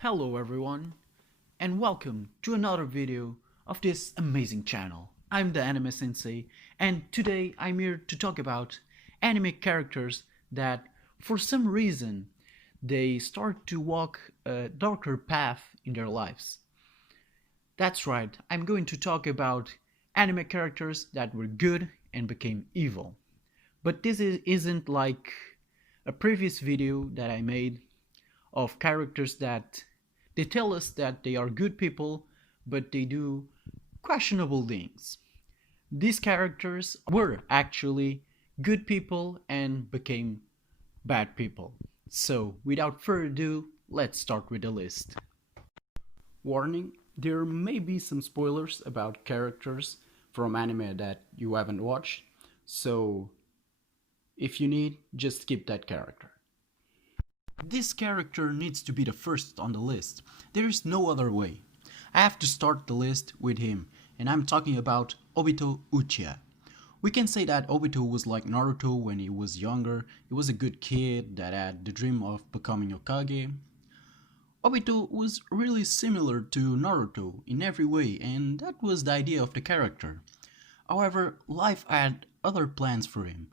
Hello everyone, and welcome to another video of this amazing channel. I'm the Anime Sensei, and today I'm here to talk about anime characters that, for some reason, they start to walk a darker path in their lives. That's right, I'm going to talk about anime characters that were good and became evil. But isn't like a previous video that I made of characters that they tell us that they are good people, but they do questionable things. These characters were actually good people and became bad people. So, without further ado, let's start with the list. Warning, there may be some spoilers about characters from anime that you haven't watched, so if you need, just skip that character. This character needs to be the first on the list. There is no other way. I have to start the list with him, and I'm talking about Obito Uchiha. We can say that Obito was like Naruto when he was younger. He was a good kid that had the dream of becoming Hokage. Obito was really similar to Naruto in every way, and that was the idea of the character. However, life had other plans for him.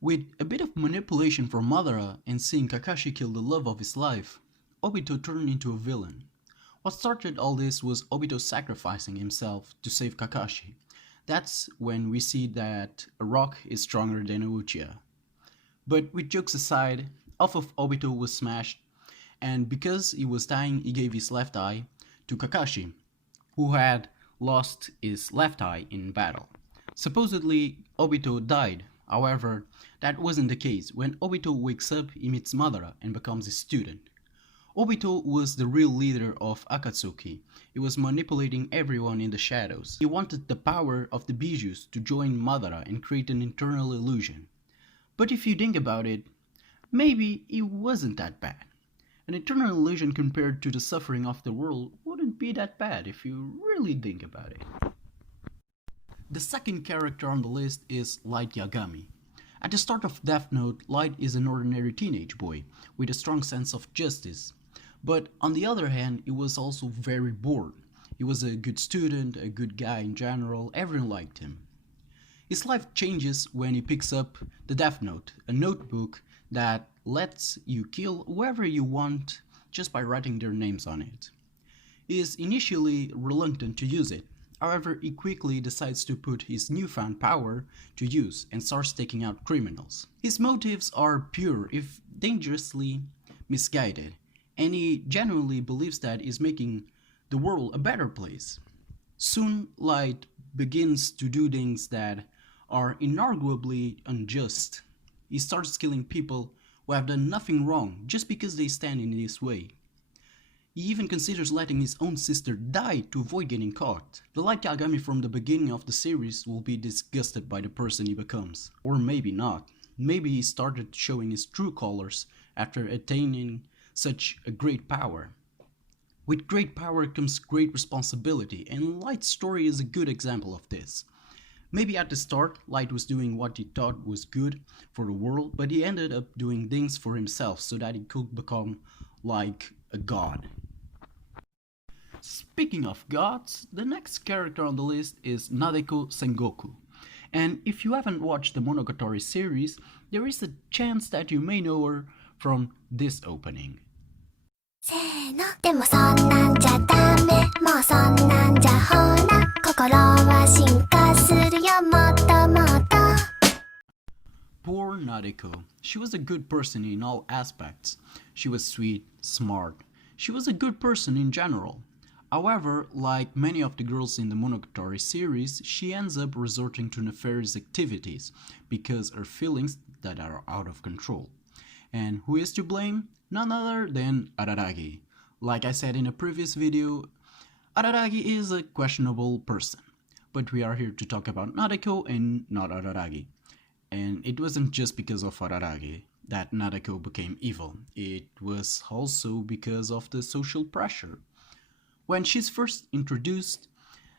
With a bit of manipulation from Madara and seeing Kakashi kill the love of his life, Obito turned into a villain. What started all this was Obito sacrificing himself to save Kakashi. That's when we see that a rock is stronger than a Uchiha. But with jokes aside, half of Obito was smashed, and because he was dying he gave his left eye to Kakashi, who had lost his left eye in battle. Supposedly Obito died. However, that wasn't the case. When Obito wakes up, he meets Madara and becomes his student. Obito was the real leader of Akatsuki. He was manipulating everyone in the shadows. He wanted the power of the Bijus to join Madara and create an internal illusion. But if you think about it, maybe it wasn't that bad. An eternal illusion compared to the suffering of the world wouldn't be that bad if you really think about it. The second character on the list is Light Yagami. At the start of Death Note, Light is an ordinary teenage boy with a strong sense of justice. But on the other hand, he was also very bored. He was a good student, a good guy in general, everyone liked him. His life changes when he picks up the Death Note, a notebook that lets you kill whoever you want just by writing their names on it. He is initially reluctant to use it. However, he quickly decides to put his newfound power to use and starts taking out criminals. His motives are pure, if dangerously misguided, and he genuinely believes that he's making the world a better place. Soon, Light begins to do things that are inarguably unjust. He starts killing people who have done nothing wrong just because they stand in his way. He even considers letting his own sister die to avoid getting caught. The Light Yagami from the beginning of the series will be disgusted by the person he becomes. Or maybe not. Maybe he started showing his true colors after attaining such a great power. With great power comes great responsibility, and Light's story is a good example of this. Maybe at the start, Light was doing what he thought was good for the world, but he ended up doing things for himself so that he could become like a god. Speaking of gods, the next character on the list is Nadeko Sengoku. And if you haven't watched the Monogatari series, there is a chance that you may know her from this opening. せーのでもそんなんじゃダメもうそんなんじゃほら心は進化するよもっともっと Poor Nadeko. She was a good person in all aspects. She was sweet, smart. She was a good person in general. However, like many of the girls in the Monogatari series, she ends up resorting to nefarious activities because her feelings that are out of control. And who is to blame? None other than Araragi. Like I said in a previous video, Araragi is a questionable person. But we are here to talk about Nadeko and not Araragi. And it wasn't just because of Araragi that Nadeko became evil. It was also because of the social pressure. When she's first introduced,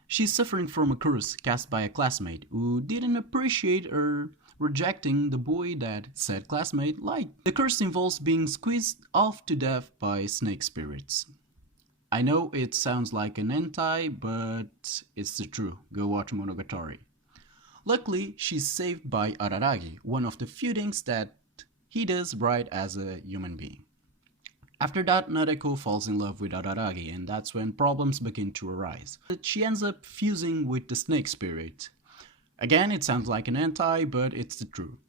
she's suffering from a curse cast by a classmate who didn't appreciate her rejecting the boy that said classmate liked. The curse involves being squeezed off to death by snake spirits. I know it sounds like an hentai, but it's the truth. Go watch Monogatari. Luckily, she's saved by Araragi, one of the few things that he does right as a human being. After that, Nadeko falls in love with Araragi, and that's when problems begin to arise. But she ends up fusing with the snake spirit. Again, it sounds like an hentai, but it's the truth.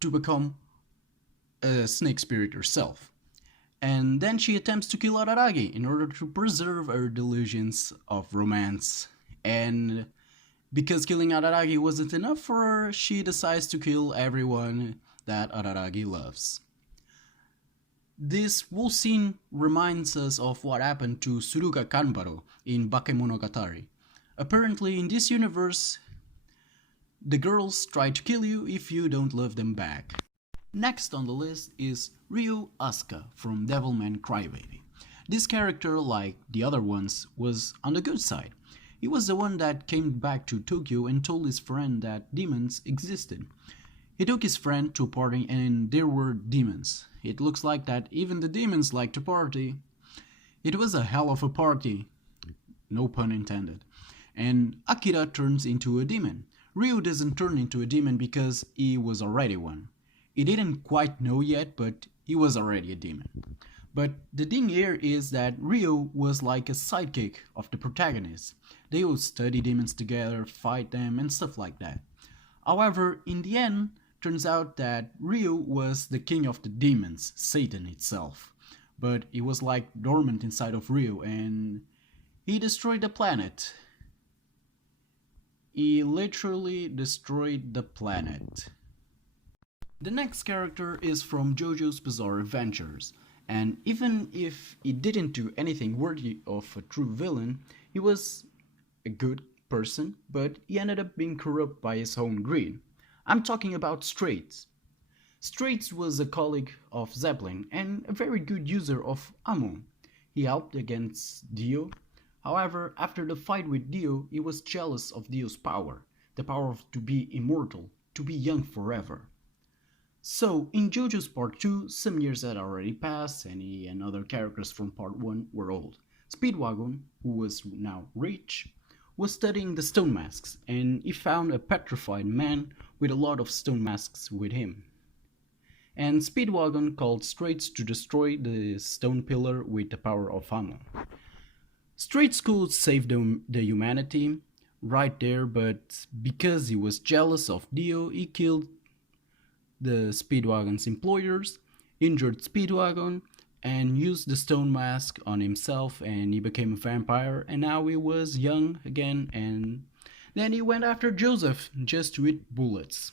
To become a snake spirit herself. And then she attempts to kill Araragi in order to preserve her delusions of romance. And because killing Araragi wasn't enough for her, she decides to kill everyone that Araragi loves. This whole scene reminds us of what happened to Suruga Kanbaro in Bakemonogatari. Apparently, in this universe, the girls try to kill you if you don't love them back. Next on the list is Ryu Asuka from Devilman Crybaby. This character, like the other ones, was on the good side. He was the one that came back to Tokyo and told his friend that demons existed. He took his friend to a party and there were demons. It looks like that even the demons like to party. It was a hell of a party. No pun intended. And Akira turns into a demon. Ryu doesn't turn into a demon because he was already one. He didn't quite know yet, but he was already a demon. But the thing here is that Ryu was like a sidekick of the protagonist. They would study demons together, fight them, and stuff like that. However, in the end, turns out that Ryu was the king of the demons, Satan itself. But he was like dormant inside of Ryu and he destroyed the planet. He literally destroyed the planet. The next character is from JoJo's Bizarre Adventures, and even if he didn't do anything worthy of a true villain, he was a good person, but he ended up being corrupt by his own greed. I'm talking about Straits. Straits was a colleague of Zeppelin and a very good user of ammo. He helped against Dio. However, after the fight with Dio, he was jealous of Dio's power, the power to be immortal, to be young forever. So, in JoJo's Part 2, some years had already passed and he and other characters from Part 1 were old. Speedwagon, who was now rich, was studying the stone masks and he found a petrified man with a lot of stone masks with him. And Speedwagon called Straits to destroy the stone pillar with the power of ammo. Straits could save the humanity right there, but because he was jealous of Dio, he killed the Speedwagon's employers, injured Speedwagon, and used the stone mask on himself, and he became a vampire, and now he was young again, and then he went after Joseph just to eat bullets.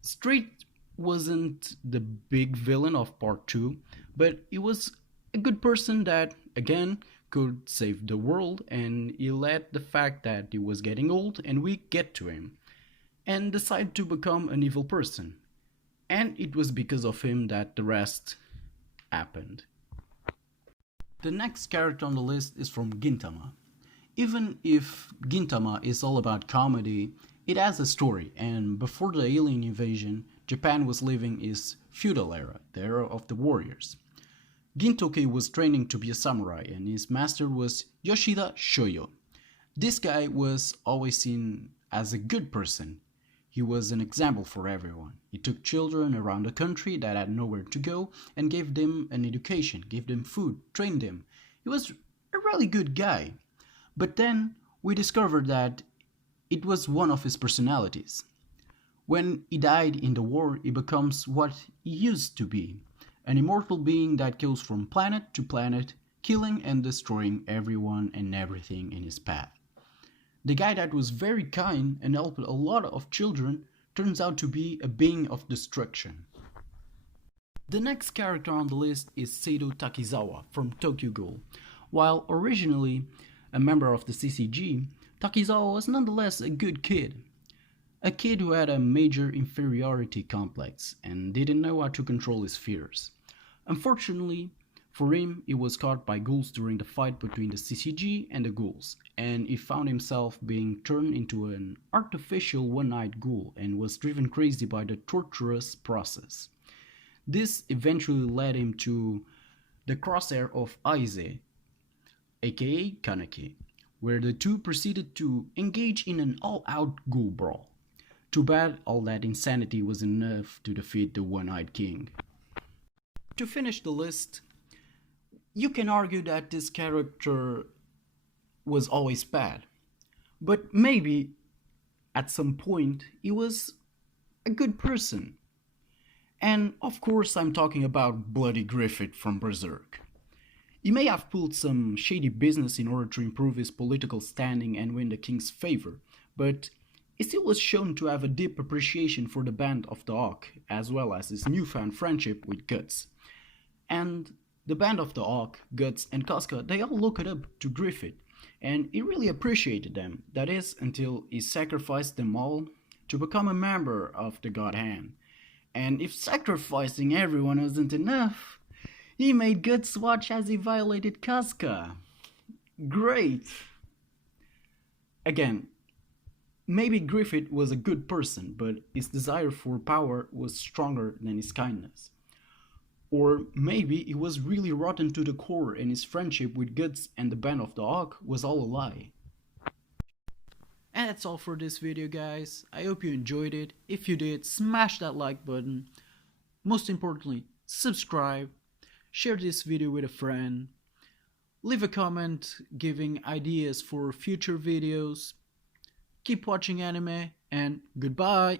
Straight wasn't the big villain of Part 2, but he was a good person that, again, could save the world, and he let the fact that he was getting old and weak get to him, and decided to become an evil person. And it was because of him that the rest happened. The next character on the list is from Gintama. Even if Gintama is all about comedy, it has a story, and before the alien invasion, Japan was living its feudal era, the era of the warriors. Gintoki was training to be a samurai, and his master was Yoshida Shoyo. This guy was always seen as a good person. He was an example for everyone. He took children around the country that had nowhere to go and gave them an education, gave them food, trained them. He was a really good guy. But then we discovered that it was one of his personalities. When he died in the war, he becomes what he used to be, an immortal being that goes from planet to planet, killing and destroying everyone and everything in his path. The guy that was very kind and helped a lot of children turns out to be a being of destruction. The next character on the list is Seito Takizawa from Tokyo Ghoul. While originally a member of the CCG, Takizawa was nonetheless a good kid. A kid who had a major inferiority complex and didn't know how to control his fears. Unfortunately, for him, he was caught by ghouls during the fight between the CCG and the ghouls, and he found himself being turned into an artificial one-eyed ghoul and was driven crazy by the torturous process. This eventually led him to the crosshair of Aize, aka Kaneki, where the two proceeded to engage in an all-out ghoul brawl. Too bad all that insanity was enough to defeat the One-Eyed King. To finish the list, you can argue that this character was always bad, but maybe at some point he was a good person. And of course, I'm talking about Bloody Griffith from Berserk. He may have pulled some shady business in order to improve his political standing and win the king's favor, but he still was shown to have a deep appreciation for the Band of the Hawk, as well as his newfound friendship with Guts. And the Band of the Hawk, Guts, and Casca, they all looked up to Griffith, and he really appreciated them, that is, until he sacrificed them all to become a member of the God Hand. And if sacrificing everyone wasn't enough, he made Guts watch as he violated Casca. Great! Again, maybe Griffith was a good person, but his desire for power was stronger than his kindness. Or maybe he was really rotten to the core and his friendship with Guts and the Band of the Hawk was all a lie. And that's all for this video, guys. I hope you enjoyed it. If you did, smash that like button. Most importantly, subscribe. Share this video with a friend. Leave a comment giving ideas for future videos. Keep watching anime and goodbye.